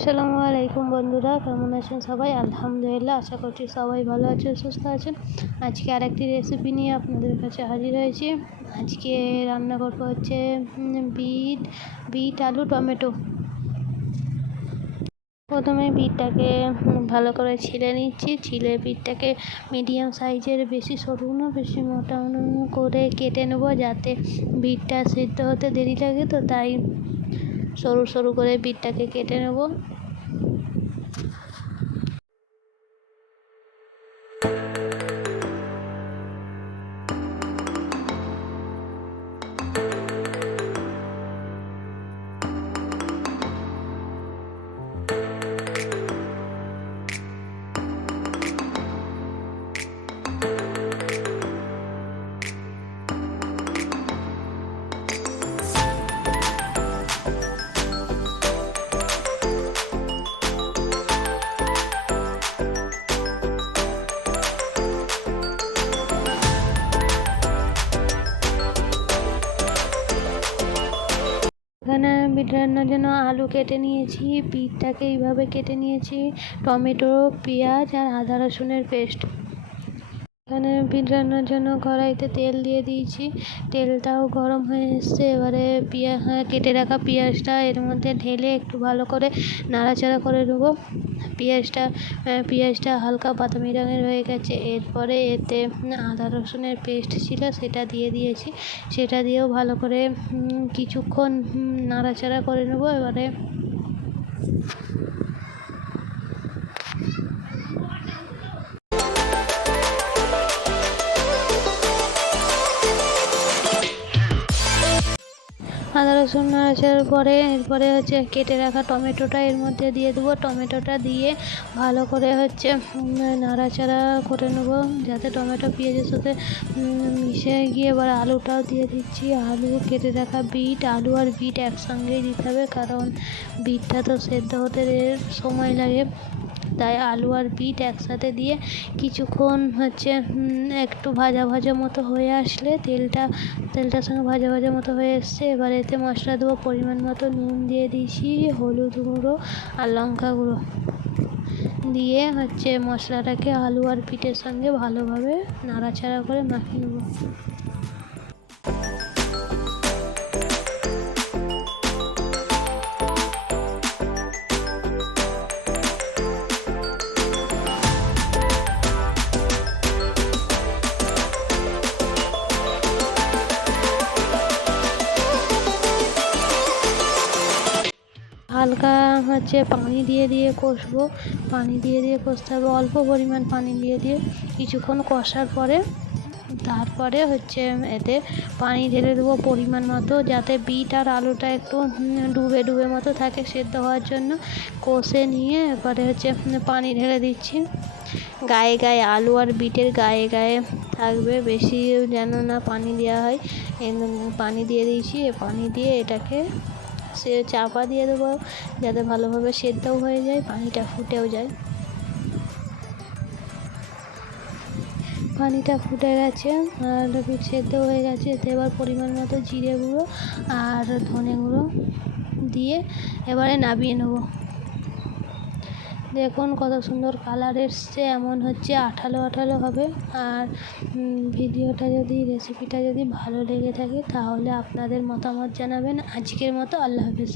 আসসালামু আলাইকুম বন্ধুরা, কেমন আছেন সবাই? আলহামদুলিল্লাহ, আশা করছি সবাই ভালো আছেন, সুস্থ আছেন। আজকে আরেকটি রেসিপি নিয়ে আপনাদের কাছে হাজির হয়েছি। আজকে রান্না করবো হচ্ছে বিট আলু টমেটো। প্রথমে বিটটাকে ভালো করে ছিলে নিচ্ছি। ছিলে বিটটাকে মিডিয়াম সাইজের, বেশি সরু না বেশি মোটা করে কেটে নেবো, যাতে বিটটা সিদ্ধ হতে দেরি লাগে। তো তাই সরু সরু করে বিটটাকে কেটে নেবো। এখানে বিট রান্নার জন্য আলু কেটে নিয়েছি, বিটটাকে এইভাবে কেটে নিয়েছি, টমেটো, পেঁয়াজ আর আদা রসুনের পেস্ট। এখানে বিট রান্নার জন্য কড়াইতে তেল দিয়ে দিয়েছি, তেলটাও গরম হয়ে এসছে। এবারে কেটে রাখা পেঁয়াজটা এর মধ্যে ঢেলে একটু ভালো করে নাড়াচাড়া করে নেবো। পেঁয়াজটা হালকা বাদামি রঙের হয়ে গেছে। এরপরে এতে আদা রসুনের পেস্ট ছিল, সেটা দিয়ে দিয়েছি। সেটা দিয়েও ভালো করে কিছুক্ষণ নাড়াচাড়া করে নেবো। এবারে আদা রসুন নাড়াচাড়ার পরে এরপরে হচ্ছে কেটে রাখা টমেটোটা এর মধ্যে দিয়ে দেবো। টমেটোটা দিয়ে ভালো করে নাড়াচাড়া করে নেবো, যাতে টমেটো পেঁয়াজের সাথে মিশে গিয়ে। এবার আলুটাও দিয়ে দিচ্ছি। আলু, কেটে রাখা বিট, আলু আর বিট একসঙ্গেই দিতে হবে, কারণ বিটটা তো সেদ্ধ হতে সময় লাগে। তাই আলু আর বিট একসাথে দিয়ে কিছুক্ষণ একটু ভাজা ভাজা মতো হয়ে আসলে, তেলটার সঙ্গে ভাজা ভাজা মতো হয়ে এসছে। এবার এতে মশলা দেবো। পরিমাণ মতো নুন দিয়ে দিয়েছি, হলুদ গুঁড়ো আর লঙ্কা গুঁড়ো দিয়ে মশলাটাকে আলু আর বিটের সঙ্গে ভালোভাবে নাড়াচাড়া করে মাখিয়ে নেবো। হালকা পানি দিয়ে কষবো। পানি দিয়ে কষতে হবে, অল্প পরিমাণ পানি দিয়ে কিছুক্ষণ কষার পরে তারপরে এতে পানি ঢেলে দেবো পরিমাণ মতো, যাতে বিট আর আলুটা একটু ডুবে ডুবে মতো থাকে সেদ্ধ হওয়ার জন্য। কষে নিয়ে এরপরে পানি ঢেলে দিচ্ছি। গায়ে গায়ে আলু আর বিটের গায়ে গায়ে থাকবে, বেশি যেন না পানি দেওয়া হয়। পানি দিয়ে দিয়েছি। পানি দিয়ে এটাকে চাপা দিয়ে দেবো, যাতে ভালোভাবে সেদ্ধও হয়ে যায়, পানিটা ফুটেও যায়। পানিটা ফুটে গেছে আর সেদ্ধ হয়ে গেছে। এতে এবার পরিমাণ মতো জিরে গুঁড়ো আর ধনে গুঁড়ো দিয়ে এবারে নামিয়ে নেব। দেখুন কত সুন্দর কালার এসছে, এমন আঠালো আঠালো হবে। আর রেসিপিটা যদি ভালো লেগে থাকে তাহলে আপনাদের মতামত জানাবেন। আজকের মতো আল্লাহ হাফেজ।